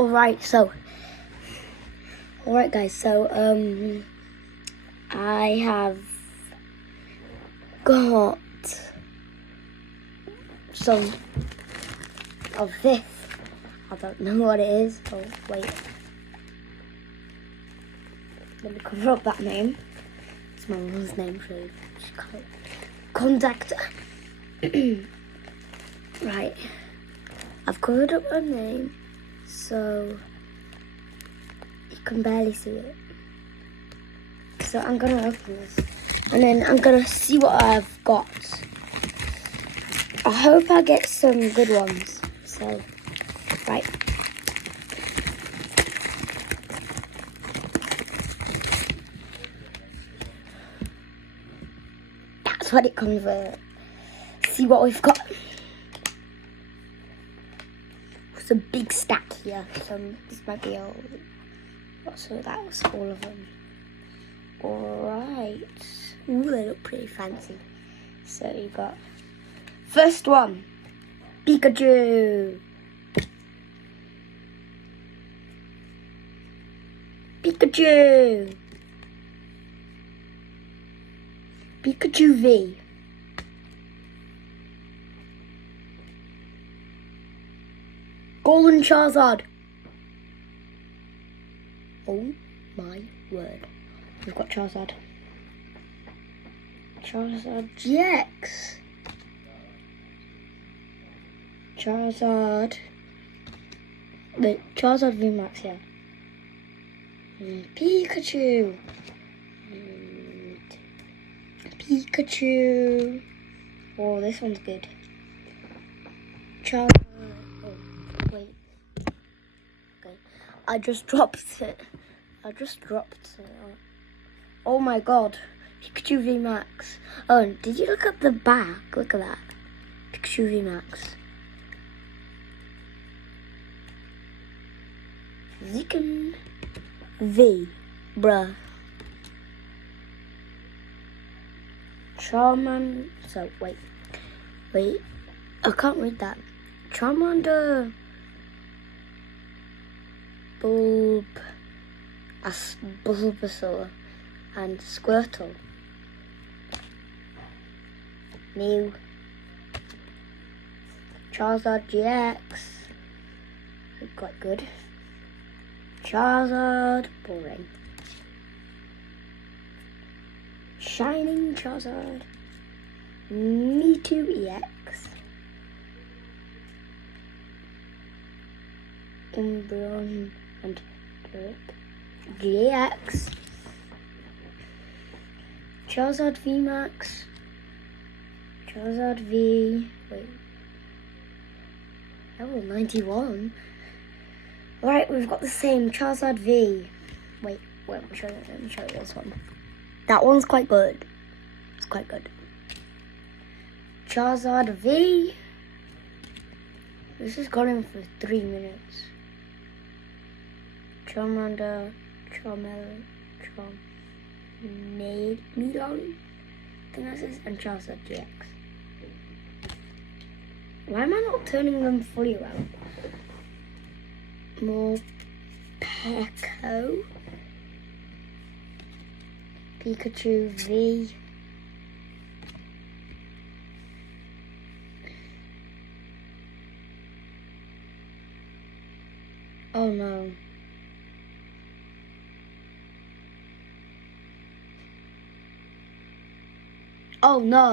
Alright guys, so I have got some of this. I don't know what it is. Oh wait, let me cover up that name. It's my mom's name, so she can't contact her. Right, I've covered up her name so you can barely see it. So I'm gonna open this and then I'm gonna see what I've got. I hope I get some good ones. So, right. That's what it comes with. See what we've got. It's a big stack here. So this might be all. So that was all of them. Alright. Ooh, they look pretty fancy. So you got first one, Pikachu. Pikachu. Pikachu V. Golden Charizard. Oh my word. We've got Charizard. Charizard GX. Charizard. Wait, Charizard VMAX, yeah. Pikachu. Pikachu. Oh, this one's good. Charizard. Oh, wait. Okay. I just dropped it. Oh my god. Pikachu VMAX. Oh, did you look at the back? Look at that. Pikachu VMAX. Zicken V. Bruh. Charmander. So, wait. I can't read that. Charmander. Bulbasaur. And Squirtle. New. Charizard GX. Quite good. Charizard. Boring. Shining Charizard. Mewtwo EX. Umbreon and GX. Charizard VMAX. Charizard V. Wait. Level 91. Right, we've got the same Charizard V. Wait, let me show you this one. That one's quite good. It's quite good. Charizard V. This has gone in for 3 minutes. Charmander, Charmeleon, Melon, I think that's it, and Charizard GX. Why am I not turning them fully around? More Peko, Pikachu V. Oh no. Oh no.